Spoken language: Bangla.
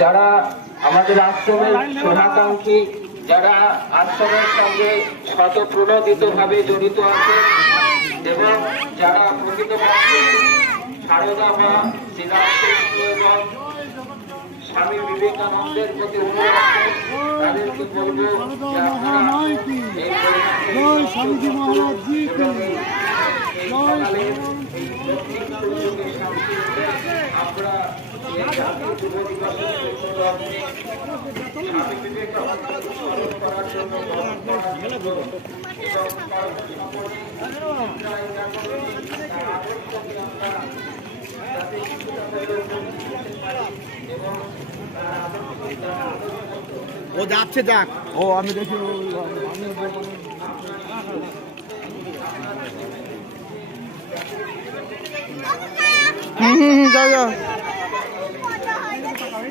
যারা আমাদের আশ্রমের শুভাকাঙ্ক্ষী, যারা আশ্রমের সঙ্গে স্বতঃপ্রণোদিতভাবে জড়িত আছে এবং যারা প্রকৃতপক্ষে সারদা মা, শ্রীরামকৃষ্ণ এবং স্বামী বিবেকানন্দের প্রতি অনুরাগ, তাদেরকে বলবো যে আপনারা এই স্বামীজি মহারাজ জি আমরা এই জাতীয় যুব দিবসের উপলক্ষে স্বামী বিবেকানন্দকে স্মরণ করার জন্য ও যাচ্ছে যাক, ও আমি দেখি যাও যাও।